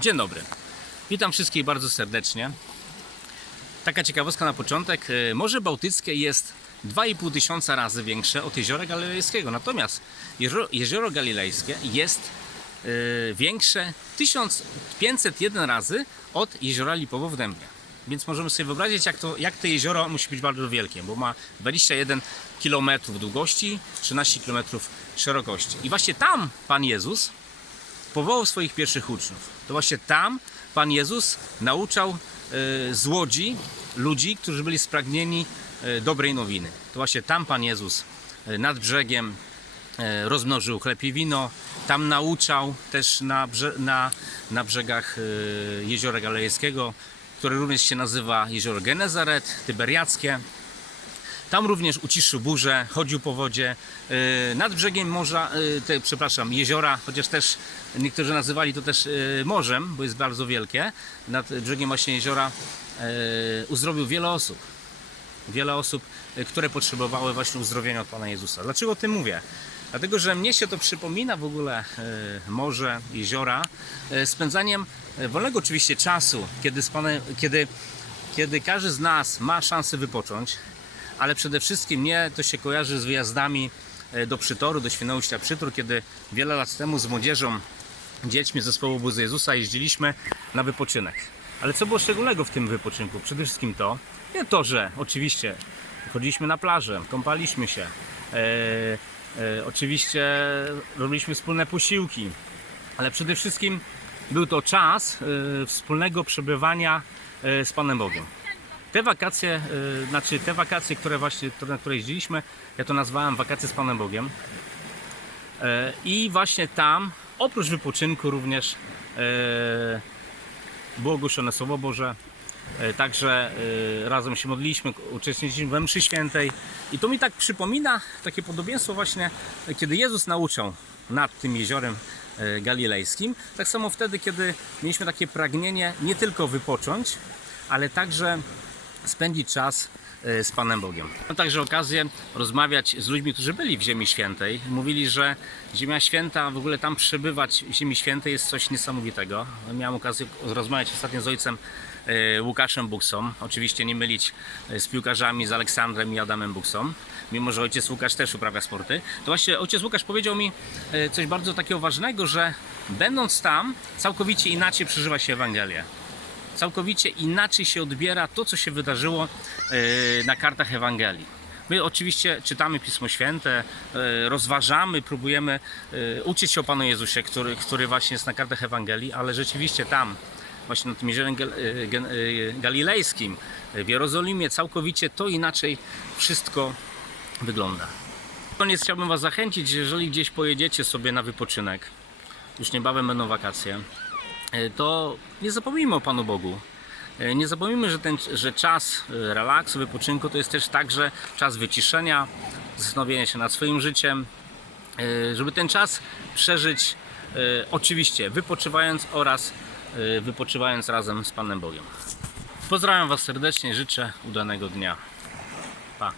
Dzień dobry. Witam wszystkich bardzo serdecznie. Taka ciekawostka na początek. E, Morze Bałtyckie jest 2,5 tysiąca razy większe od Jeziora Galilejskiego. Natomiast Jezioro, jezioro Galilejskie jest e, większe 1501 razy od Jeziora Lipowo w Dębie. Więc możemy sobie wyobrazić, jak, to, jak to jezioro musi być bardzo wielkie, bo ma 21 km długości, 13 km szerokości. I właśnie tam Pan Jezus powołał swoich pierwszych uczniów. To właśnie tam Pan Jezus nauczał e, z łodzi ludzi, którzy byli spragnieni e, dobrej nowiny. To właśnie tam Pan Jezus e, nad brzegiem rozmnożył chleb i wino. Tam nauczał też na, brze- na, na brzegach Jeziora Galilejskiego, które również się nazywa Jezioro Genezaret, Tyberiackie. Tam również uciszył burzę, chodził po wodzie. Yy, Nad brzegiem morza, yy, te, przepraszam, jeziora, chociaż też niektórzy nazywali to też yy, morzem, bo jest bardzo wielkie. Nad brzegiem właśnie jeziora uzdrowił wiele osób. Wiele osób, które potrzebowały właśnie uzdrowienia od Pana Jezusa. Dlaczego o tym mówię? Dlatego, że mnie się to przypomina w ogóle morze, jeziora, spędzaniem wolnego oczywiście czasu, kiedy, z Panem, kiedy, kiedy każdy z nas ma szansę wypocząć, ale przede wszystkim mnie to się kojarzy z wyjazdami e, do Przytoru, do Świnoujścia Przytor, kiedy wiele lat temu z młodzieżą, dziećmi zespołu Obozu Jezusa jeździliśmy na wypoczynek. Ale co było szczególnego w tym wypoczynku? Przede wszystkim to, nie to, że oczywiście chodziliśmy na plażę, kąpaliśmy się, e, e, oczywiście robiliśmy wspólne posiłki, ale przede wszystkim był to czas e, wspólnego przebywania e, z Panem Bogiem. Te wakacje, y, znaczy te wakacje, które właśnie, na które jeździliśmy, ja to nazwałem wakacje z Panem Bogiem. E, I właśnie tam, oprócz wypoczynku również e, było ogłoszone Słowo Boże. E, Także e, razem się modliliśmy, uczestniczyliśmy we mszy świętej. I to mi tak przypomina takie podobieństwo właśnie, kiedy Jezus nauczał nad tym jeziorem e, galilejskim. Tak samo wtedy, kiedy mieliśmy takie pragnienie nie tylko wypocząć, ale także spędzić czas e, z Panem Bogiem. Mam także okazję rozmawiać z ludźmi, którzy byli w Ziemi Świętej. Mówili, że Ziemia Święta, w ogóle tam przebywać w Ziemi Świętej jest coś niesamowitego. Miałem okazję rozmawiać ostatnio z ojcem e, Łukaszem Buksą. Oczywiście nie mylić e, z piłkarzami, z Aleksandrem i Adamem Buksą. Mimo, że ojciec Łukasz też uprawia sporty. To właśnie ojciec Łukasz powiedział mi coś bardzo takiego ważnego, że będąc tam, całkowicie inaczej przeżywa się Ewangelię całkowicie inaczej się odbiera to, co się wydarzyło e, na kartach Ewangelii. My oczywiście czytamy Pismo Święte, e, rozważamy, próbujemy e, uczyć się o Panu Jezusie, który, który właśnie jest na kartach Ewangelii, ale rzeczywiście tam, właśnie na tym jeziorze galilejskim, w Jerozolimie, całkowicie to inaczej wszystko wygląda. Koniec chciałbym Was zachęcić, że jeżeli gdzieś pojedziecie sobie na wypoczynek, już niebawem będą wakacje, to nie zapomnijmy o Panu Bogu. E, Nie zapomnijmy, że, ten, że czas e, relaksu, wypoczynku to jest też także czas wyciszenia, zastanowienia się nad swoim życiem, e, żeby ten czas przeżyć e, oczywiście wypoczywając oraz e, wypoczywając razem z Panem Bogiem. Pozdrawiam Was serdecznie, życzę udanego dnia. Pa.